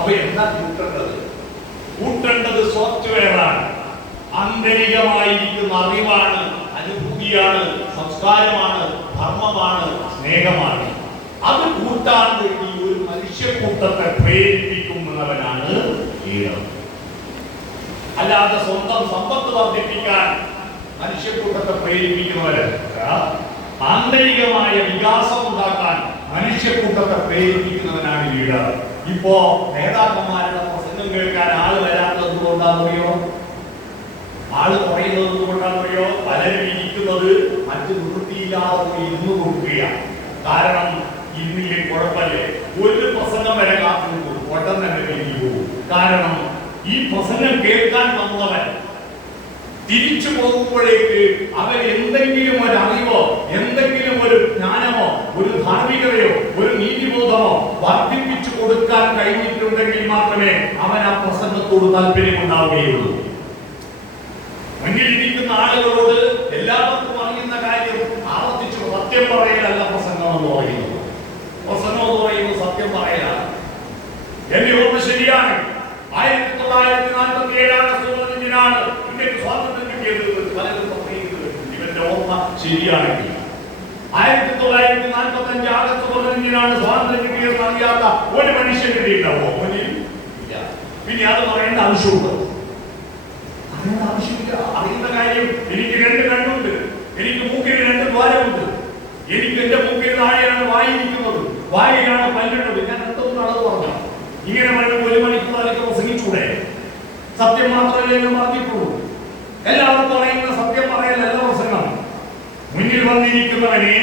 അപ്പൊ എന്താ കൂട്ടേണ്ടത് സോഫ്റ്റ്വെയറാണ്, ആന്തരികമായിരിക്കുന്ന അറിവാണ്, അനുഭൂതിയാണ്, സംസ്കാരമാണ്, ധർമ്മമാണ്, സ്നേഹമാണ്. അത് കൂട്ടാൻ വേണ്ടി ഒരു മനുഷ്യക്കൂട്ടത്തെ പ്രേരിപ്പിക്കുന്നവനാണ് ലീഡർ. അല്ലാതെ സ്വന്തം സമ്പത്ത് വർദ്ധിപ്പിക്കാൻ മനുഷ്യക്കൂട്ടത്തെ പ്രേരിപ്പിക്കുന്നവരല്ല, ആന്തരികമായ വികാസം ഉണ്ടാക്കാൻ മനുഷ്യക്കൂട്ടത്തെ പ്രേരിപ്പിക്കുന്നവനാണ് ലീഡർ. ഇപ്പോ നേതാക്കന്മാരുടെ പ്രസംഗം കേൾക്കാൻ ആള് വരാത്തത് എന്തുകൊണ്ടാണെന്നറിയോ? ആള് പറയുന്നത് എന്തുകൊണ്ടാണെന്നറിയോ? പലരും ഇരിക്കുന്നത് മറ്റു നിവൃത്തിയില്ലാതെ പോയി ഇരുന്ന് കൊടുക്കുകയാണ്. കാരണം ഇന്നില്ലേ കുഴപ്പമില്ലേ, ഒരു പ്രസംഗം വരെ കാത്തിരിക്കും, ഉടൻ തന്നെ കഴിഞ്ഞു പോകും. കാരണം ഈ പ്രസംഗം കേൾക്കാൻ വന്നവൻ തിരിച്ചു പോകുമ്പോഴേക്ക് അവൻ എന്തെങ്കിലും ഒരു അറിവോ എന്തെങ്കിലും ഒരു ജ്ഞാനമോ ഒരു ധാർമ്മികതയോ ഒരു നീതിബോധമോ വർദ്ധിപ്പിച്ചു കൊടുക്കാൻ കഴിഞ്ഞിട്ടുണ്ടെങ്കിൽ മാത്രമേ അവൻ ആ പ്രസംഗത്തോട് താല്പര്യമുണ്ടാവുകയുള്ളൂ. മുന്നിലിരിക്കുന്ന ആളുകളോട് എല്ലാവർക്കും അറിയുന്ന കാര്യം ആവർത്തിച്ചു സത്യം പറയലല്ല പ്രസംഗം എന്ന് പറയുന്നത്. പ്രസംഗം എന്ന് പറയുന്നത് സത്യം പറയലാണ്. എന്റെ ഓർമ്മ ശരിയാണ്, 1947 ഇന്ത്യക്ക് സ്വാതന്ത്ര്യം കിട്ടിയത്. പലരും പറയുന്നത് ഇവന്റെ ഓർമ്മ ശരിയാണെങ്കിൽ 1945 ആഗസ്റ്റ് 15 സ്വാതന്ത്ര്യം കിട്ടിയെന്ന് അറിയാത്ത ഒരു മനുഷ്യൻ കിട്ടിയിട്ടുണ്ടാവോ? പിന്നെ അത് പറയേണ്ട ആവശ്യമുണ്ടോ? ആവശ്യമില്ല. അറിയുന്ന കാര്യം, എനിക്ക് 2 കണ്ണുണ്ട്, എനിക്ക് മൂക്കിന് 2 ദ്വാരമുണ്ട്, എനിക്ക് എന്റെ മൂക്കിന് താഴെയാണ് വായിരിക്കുന്നത്, വായിലാണ് പല്ലുള്ളത്. ഞാൻ എന്തോന്നും അളവ് പറഞ്ഞു. ഇങ്ങനെ വേണം 1 മണിക്കൂർ അതിലേക്ക് പ്രസംഗിച്ചൂടെ? സത്യം മാത്രമല്ലേ എന്ന് പറഞ്ഞിട്ടുള്ളൂ. എല്ലാവരും പറയുന്ന സത്യം പറയലല്ല പ്രസംഗം. മുന്നിൽ വന്നിരിക്കുന്നവനെ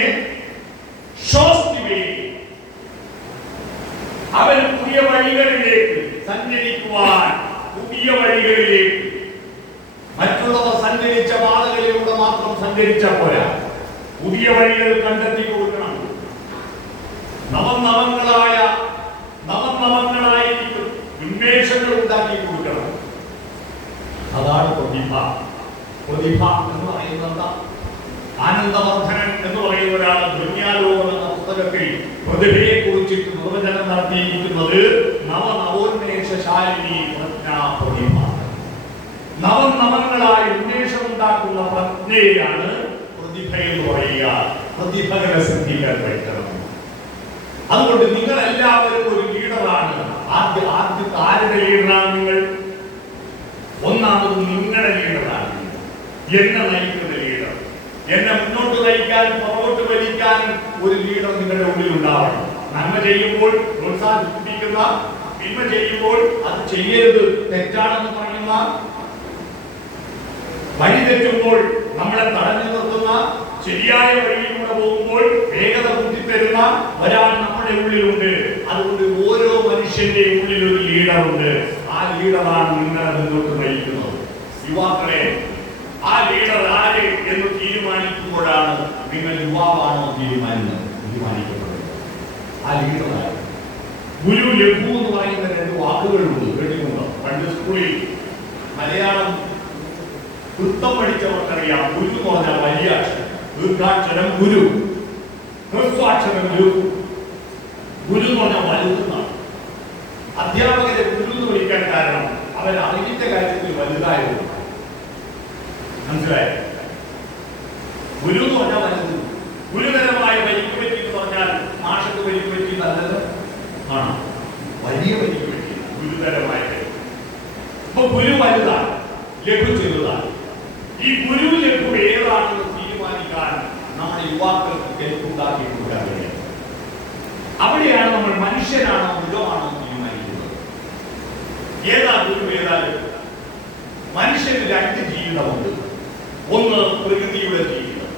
അവൻ പുതിയ വഴികളിലേക്ക് സഞ്ചരിക്കുവാൻ, പുതിയ വഴികളിലേക്ക്, മറ്റുള്ളവർ സഞ്ചരിച്ച പാതകളിലൂടെ മാത്രം സഞ്ചരിച്ച പോരാ, പുതിയ വഴികൾ കണ്ടെത്തി കൊടുക്കണം. നവനവങ്ങളായിരിക്കും ഉന്മേഷങ്ങൾ ഉണ്ടാക്കി കൊടുക്കണം. അതാണ് പ്രതിഭ. പ്രതിഭ എന്ന് പറയുന്നത് ആനന്ദവർദ്ധനൻ എന്ന് പറയുന്ന ഒരാൾ ധ്വന്യാലോകം എന്ന പുസ്തകത്തിൽ പ്രതിഭയെ കുറിച്ചിട്ട് നിർവചനം നടത്തിയിരിക്കുന്നത് നവനവോന്മേഷശാലിനി പ്രജ്ഞാ പ്രതിഭ. നവനവങ്ങളായി ഉന്മേഷം ഉണ്ടാക്കുന്ന പ്രജ്ഞയാണ് പ്രതിഭ എന്ന് പറയുക. പ്രതിഭകളെ ശ്രദ്ധിക്കാൻ പറ്റണം. അതുകൊണ്ട് നിങ്ങൾ എല്ലാവരും ഒരു ലീഡറാണ്. ആദ്യത്തെ ആരുടെ ലീഡറാണ് നിങ്ങൾ? ഒന്നാമത് നിങ്ങളുടെ ലീഡറാണ്. എന്നെ നയിക്കുന്ന ലീഡർ, എന്നെ മുന്നോട്ട് നയിക്കാനും പുറകോട്ട് വലിക്കാനും ഒരു ലീഡർ നിങ്ങളുടെ ഉള്ളിൽ ഉണ്ടാവണം. നന്മ ചെയ്യുമ്പോൾ പ്രോത്സാഹിപ്പിക്കുന്ന, തിന്മ ചെയ്യുമ്പോൾ അത് ചെയ്യരുത്, തെറ്റാണെന്ന് പറയുന്ന, വഴി തെറ്റുമ്പോൾ നമ്മളെ തടഞ്ഞു നിർത്തുന്ന, ശരിയായ വഴിയിലൂടെ പോകുമ്പോൾ വേഗത കൂട്ടിത്തരുന്ന ഒരാൾ നമ്മുടെ ഉള്ളിലുണ്ട്. അതുകൊണ്ട് ഓരോ മനുഷ്യന്റെ ഉള്ളിൽ ഒരു ലീഡറുണ്ട്. ആ ലീഡറാണ് നിങ്ങളെ മുന്നോട്ട് നയിക്കുന്നത്. യുവാക്കളെ, ആ ലീഡർ ആര് എന്ന് തീരുമാനിക്കുമ്പോഴാണ് നിങ്ങൾ യുവാവാണോ തീരുമാനിക്കപ്പെടുന്നത്. ആ ലീഡറാണ്. ഗുരു ലഘു എന്ന് പറയുന്ന 2 വാക്കുകളുണ്ട്, കേട്ടിട്ടുണ്ടോ? പണ്ട് സ്കൂളിൽ മലയാളം വൃത്തം പഠിച്ചവർക്കറിയാം. ഗുരു എന്ന് പറഞ്ഞാൽ വലിയ അക്ഷരം, ദീർഘാക്ഷരം ഗുരു, ഹ്രസ്വാക്ഷരം ഗുരു. ഗുരു എന്ന് പറഞ്ഞാൽ വലുതെന്നാണ്. അധ്യാപകരെ ഗുരു എന്ന് വിളിക്കാൻ കാരണം അവർ അറിവിന്റെ കാര്യത്തിൽ വലുതായിരുന്നു. മനസ്സിലായോ? ഗുരു എന്ന് പറഞ്ഞാൽ വലുത്. ഗുരുതരമായ പരിക്ക് പറ്റി എന്ന് പറഞ്ഞാൽ മാഷക്ക് പരിക്ക് പറ്റി നല്ലത് ആണ്. വലിയ പരിക്ക് പറ്റി, ഗുരുതരമായ പരിക്ക്. അപ്പൊ ഗുരു വലുതാണ്, ലഘു ചെറുതാണ്. ഈ ഗുരു ലഘു ഏതാണെന്ന് തീരുമാനിക്കാൻ നമ്മുടെ യുവാക്കൾക്ക് കെൽപ്പുണ്ടാക്കി കൊടുക്കാൻ കഴിയും. അവിടെയാണ് നമ്മൾ മനുഷ്യനാണോ മൃഗമാണോ തീരുമാനിക്കുന്നത്. ഏതാ ഗുരു, ഏതാ ലഘു? മനുഷ്യന് 2 ജീവിതമുണ്ട്. ഒന്ന് പ്രകൃതിയുടെ ജീവിതം.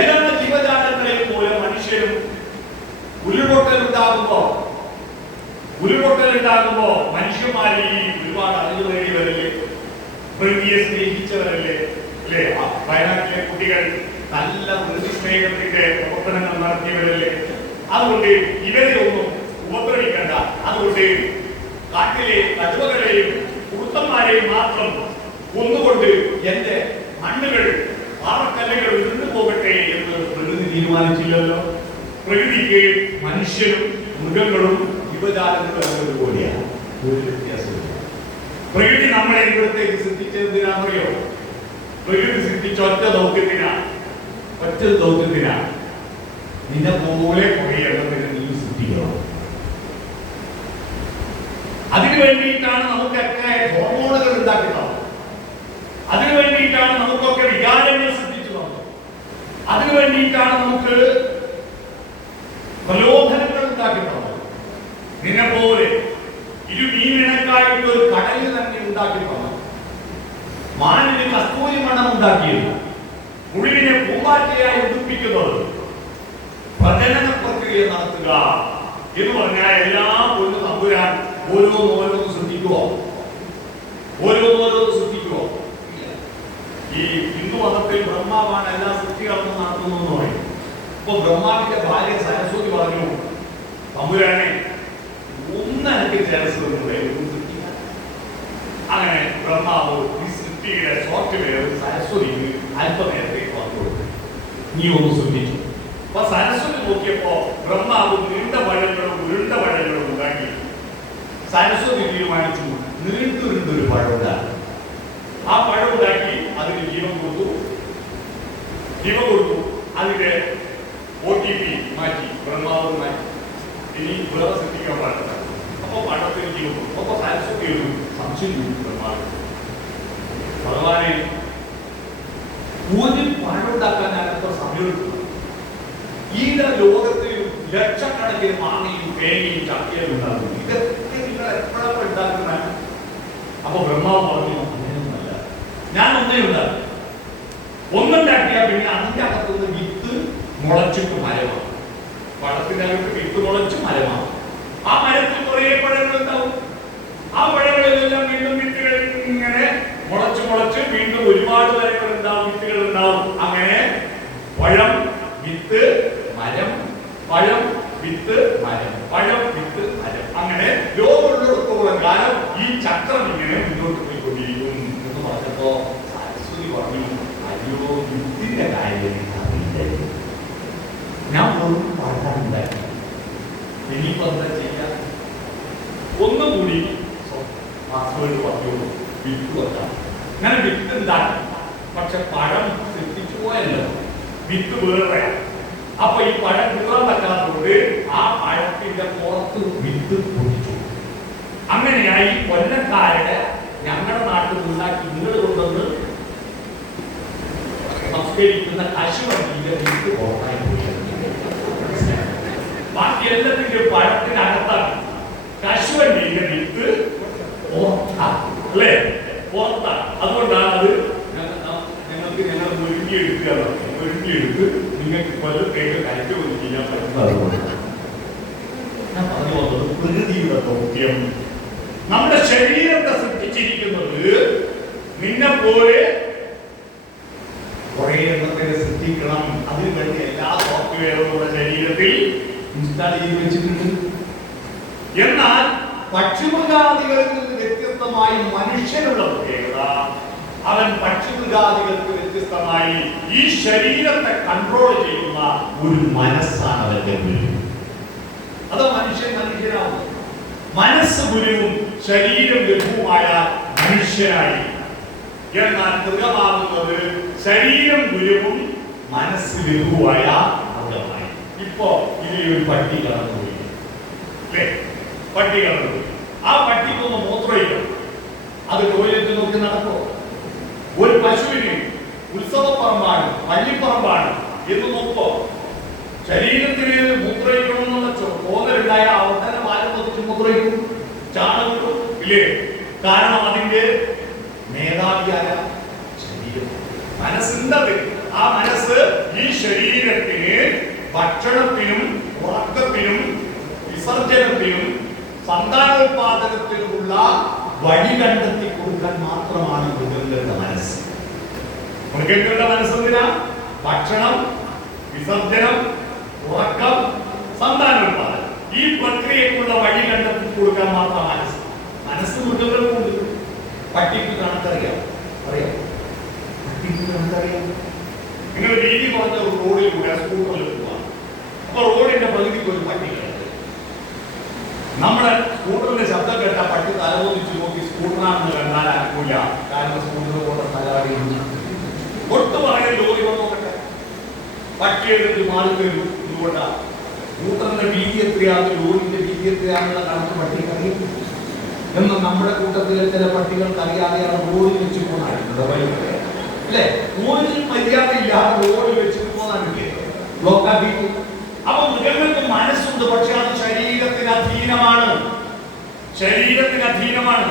എല്ലാ ജീവജാലങ്ങളെയും പോലെ മനുഷ്യരും ഉരുൾപൊട്ടലുണ്ടാകുമ്പോ മനുഷ്യന്മാരിൽ ഒരുപാട് അറിവ് നേടിയവരല്ലേ, പ്രകൃതിയെ സ്നേഹിച്ചവരല്ലേ, അല്ലേ? വയനാട്ടിലെ കുട്ടികൾ നല്ല പ്രകൃതി സ്നേഹത്തിന്റെ പ്രവർത്തനങ്ങൾ നടത്തിയവരല്ലേ. അതുകൊണ്ട് ഇവരെ ഒന്നും ഉപദ്രവിക്കണ്ട. അതുകൊണ്ട് കാട്ടിലെ കടുവകളെയും കുറുത്തന്മാരെയും മാത്രം ഒന്നുകൊണ്ട് എന്റെ മണ്ണുകൾ, പാറക്കല്ലുകൾ ഇരുന്നു പോകട്ടെ എന്ന് പ്രകൃതി തീരുമാനിച്ചില്ലല്ലോ. പ്രകൃതിക്ക് മനുഷ്യരും മൃഗങ്ങളും ജീവജാലങ്ങളും ഒരുപോലെയാണ്. ഒരു വ്യത്യാസമില്ല. പ്രകൃതി നമ്മളെ ഇവിടത്തേക്ക് സൃഷ്ടിച്ചതിനാണെന്നറിയോ? പ്രകൃതി സൃഷ്ടിച്ച ഒറ്റ ദൗത്യത്തിനാണ്. നിന്നെ പോലെ കുറെ എണ്ണത്തിന് നീ സൃഷ്ടിക്കണം. അതിനു വേണ്ടിയിട്ടാണ് നമുക്കൊക്കെ ഹോർമോണുകൾ ഉണ്ടാക്കി തന്നത്. അതിനു വേണ്ടിയിട്ടാണ് നമുക്കൊക്കെ വികാരങ്ങൾ സൃഷ്ടിച്ചു തന്നത്. അതിനു വേണ്ടിയിട്ടാണ് നമുക്ക് പ്രലോഭനങ്ങൾ ഉണ്ടാക്കി തന്നത്. നിന്നെ പോലെ ഇരുമീനിനക്കായിട്ട് ഒരു കടലിൽ തന്നെ ഉണ്ടാക്കി തന്നു. മാനിന് കസ്തൂരി മണം ഉണ്ടാക്കിയത്, മുഴുവിനെ പൂമ്പാറ്റയായി ഉടുപ്പിക്കുന്നത്, പ്രജനന പ്രക്രിയ നടത്തുക എന്ന് പറഞ്ഞാൽ എല്ലാം ഒരു തമ്പുരാൻ ഓരോന്നോരോന്ന് സൃഷ്ടിക്കുവോ? ഈ ഹിന്ദു മതത്തിൽ ബ്രഹ്മാവാണ് എല്ലാ സൃഷ്ടികളും നടത്തുന്നു പറയും. അപ്പൊ ബ്രഹ്മാവിന്റെ ഭാര്യ സരസ്വതി പറഞ്ഞു, തമ്പുരാനെ ഒന്നെനിക്ക് ചേർച്ചതൊന്നുകൂടെ സൃഷ്ടിക്കാൻ. അങ്ങനെ ബ്രഹ്മാവ് ഈ സൃഷ്ടിയുടെ സോഫ്റ്റ്വെയർ സരസ്വതിക്ക് അല്പനേരത്തേക്ക് പറഞ്ഞു കൊടുത്തു. നീ ഒന്ന് സൃഷ്ടിച്ചു. അപ്പൊ സരസ്വതി നോക്കിയപ്പോ ബ്രഹ്മാവ് നീണ്ട പഴങ്ങളും ഉരുണ്ട പഴങ്ങളും ഉണ്ടാക്കി. സരസ്വതി തീരുമാനിച്ചു നീണ്ടുരുണ്ടൊരു പഴം ഉണ്ടാക്കി. ആ പഴം ഉണ്ടാക്കി അതിന് ജീവൻ കൊടുത്തു. അതിന്റെ OTP മാറ്റി, ബ്രഹ്മാവ് മാറ്റി. ഇനി വേറെ സൃഷ്ടിക്കാൻ പാടില്ല. അപ്പൊ പഴത്തിന് ജീവൻ കൊടുത്തു. അപ്പൊ സരസ്വതി ഒരു സംശയം ബ്രഹ്മാവ്, ഭഗവാനെ ഒരു പഴം ഉണ്ടാക്കാൻ ഞാൻ എത്ര സമയം എടുക്കുന്നു? ഈ ലോകത്തിൽ ലക്ഷക്കണക്കിന് മാങ്ങയും തേങ്ങയും ചക്കയും ഉണ്ടാകുന്നു. ഇതൊക്കെ നിങ്ങൾ എപ്പോഴൊക്കെ ഉണ്ടാക്കുന്ന? അപ്പൊ ബ്രഹ്മാവ് പറഞ്ഞു, അങ്ങനെയൊന്നുമല്ല, ഞാൻ ഒന്നേ ഉണ്ടാക്കും. ഒന്നുണ്ടാക്കിയാൽ പിന്നെ അതിന്റെ അകത്തുനിന്ന് വിത്ത് മുളച്ചിട്ട് മരമാണ്. പഴത്തിന്റെ അകത്ത് വിത്ത് മുളച്ച് മരമാണ്. ആ മരത്തിൽ കുറെ പഴങ്ങൾ ഉണ്ടാവും. ആ പഴങ്ങളിലെല്ലാം വീണ്ടും വിത്തുകൾ ഇങ്ങനെ മുളച്ച് വീണ്ടും ഒരുപാട് മരങ്ങൾ ഉണ്ടാവും, വിത്തുകൾ ഉണ്ടാവും. അങ്ങനെ പഴം, വിത്ത്, മരം, പഴം, വിത്ത്, മരം, പഴം, വിത്ത്, മരം. അങ്ങനെ ലോകമുള്ളിടത്തോളം കാലം ഈ ചക്രം ഇങ്ങനെ മുന്നോട്ട് പോയിക്കൊണ്ടിരിക്കും എന്ന് പറഞ്ഞപ്പോ സരസ്വതി പറഞ്ഞു, അയ്യോ വിത്തിന്റെ കാര്യം ഞാൻ വെറും പാടാനുണ്ടാക്കി. ഇനിയിപ്പോ എന്താ ചെയ്യാം? ഒന്നുകൂടി പാസ്വേഡ് പറഞ്ഞോളൂ, വിത്ത് വെക്കാം. അങ്ങനെ വിത്ത് ഉണ്ടാക്കി. പക്ഷെ പഴം സൃഷ്ടിച്ചു പോയല്ലോ, വിത്ത് വേറെ. അപ്പൊ ഈ പഴം കീറാൻ പറ്റാത്തതുകൊണ്ട് ആ പഴത്തിന്റെ പുറത്ത് വിത്ത് പൊടിച്ചു. അങ്ങനെയായി കൊല്ലക്കാരുടെ ഞങ്ങളുടെ നാട്ടിൽ ഉണ്ടാക്കി നിങ്ങൾ കൊണ്ടുവന്ന് സംസ്കരിക്കുന്ന കശുവണ്ടിയുടെ വിത്ത് പുറത്തായി പോയി. ബാക്കി എല്ലാത്തിന്റെ പഴത്തിനകത്താണ്, കശുവണ്ടിയുടെ വിത്ത് പുറത്താണ്, അല്ലേ? പുറത്താണ്. അതുകൊണ്ടാണ് അത് ഞങ്ങൾ മുരുങ്ങിയെടുത്ത് നിങ്ങൾക്ക് കൊല്ലത്തേക്ക് കയറ്റുമതി ചെയ്യാൻ പറ്റുന്നത്. ഞാൻ പറഞ്ഞു വന്നത് പ്രകൃതിയുടെ ദൗത്യം. നമ്മുടെ ശരീരത്തെ സൃഷ്ടിച്ചിരിക്കുന്നത് നിന്നെ പോലെ കുറെ എണ്ണത്തിനെ സൃഷ്ടിക്കണം. അതിനു വേണ്ടി എല്ലാ സോഫ്റ്റ്വെയറും നമ്മുടെ ശരീരത്തിൽ ഇൻസ്റ്റാൾ ചെയ്ത് വെച്ചിട്ടുണ്ട്. എന്നാൽ പക്ഷിമൃഗാദികളിൽ നിന്ന് വ്യത്യസ്തമായി മനുഷ്യനുള്ള പ്രത്യേകത, അവൻ പക്ഷിമൃഗാദികൾക്ക് വ്യത്യസ്തമായി ഈ ശരീരത്തെ കൺട്രോൾ ചെയ്യുന്ന ഒരു മനസ്സാണ് അവന്റെ ഗുരു. അതോ മനുഷ്യനാവും. മനസ്സ് ഗുരുവും ശരീരം ലഘുവുമായ മനുഷ്യനായി. എന്നാൽ മൃഗമാകുന്നത് ശരീരം ഗുരുവും മനസ്സ് ലഘുവായ മൃഗമായി. ഇപ്പോ ഇതിൽ ഒരു പട്ടി കടന്നുപോയി, അല്ലേ? പട്ടി കടന്നുപോയി. ആ പട്ടിക്കൊന്ന് മൂത്രയില്ല, അത് ടോയ്ലറ്റ് നോക്കി നടക്കോ? ഒരു പശുവിന് ഉത്സവപ്പറമ്പാണ്, പള്ളിപ്പറമ്പാണ് എന്ന് നോക്കോ? ശരീരത്തിന് മൂത്രയിക്കണം എന്നുള്ള തോന്നലുണ്ടായ അവതര പാലം പതിച്ച് മൂത്രയിക്കും, ചാണകം ഇല്ലേ? കാരണം അതിന്റെ മേധാവിയായ ശരീരം, മനസ്സുണ്ടത്. ആ മനസ്സ് ഈ ശരീരത്തിന് ഭക്ഷണത്തിനും ഉറക്കത്തിനും വിസർജനത്തിനും സന്താനോത്പാദനത്തിനുമുള്ള വഴി കണ്ടെത്തി കൊടുക്കാൻ മാത്രമാണ് മൃഗങ്ങളുടെ മനസ്സ്. മൃഗങ്ങളുടെ മനസ്സെന്തിനാ? ഭക്ഷണം, വിസർജനം, ഉറക്കം, സന്താനോത്പാദനം. ഈ പ്രക്രിയക്കുള്ള വഴി കണ്ടെത്തി കൊടുക്കാൻ മാത്രം മനസ്സ് മൃഗങ്ങൾക്കുണ്ട്. പട്ടിക്ക് കണക്കറിയാം, അറിയാം? പട്ടിക്ക് കണക്കറിയാം. നിങ്ങൾ വീതി കുറഞ്ഞ ഒരു റോഡിലൂടെ സ്കൂട്ടറിൽ പോവാം. അപ്പൊ റോഡിന്റെ പകുതിക്ക് ഒരു പട്ടി കിടക്കും. നമ്മുടെ സ്കൂട്ടറിന്റെ ശബ്ദം കേട്ട പട്ടി തലപോലിച്ച് നോക്കി സ്കൂട്ടറാണെന്ന് കണ്ടാൽ ആക്കൂല. കാരണം സ്കൂട്ടർ കൊണ്ട് തലവാടി തൊട്ട് പറയാൻ ലോറി വന്നോട്ടെ, പട്ടി എടുത്ത് മാറി വരും. ഇതുകൊണ്ടാണ് സ്കൂട്ടറിന്റെ വീതി എത്രയാണ്, ലോറിന്റെ വീതി എത്രയാണെന്നുള്ള കണക്ക് പട്ടിക്ക് അറിയും. എന്നാൽ നമ്മുടെ കൂട്ടത്തിലെ ചില പട്ടികൾക്ക് അറിയാതെയാണ് റോഡിൽ വെച്ച് പോകുന്നത് അല്ലേ? ഒരു മര്യാദ ഇല്ലാതെ റോഡിൽ വെച്ച് പോകുന്നതാണ് ബ്ലോക്കാക്കി. അപ്പൊ മൃഗങ്ങൾക്ക് മനസ്സുണ്ട്, പക്ഷെ അത് ശരീരത്തിന് അധീനമാണ്. ശരീരത്തിന് അധീനമാണ്.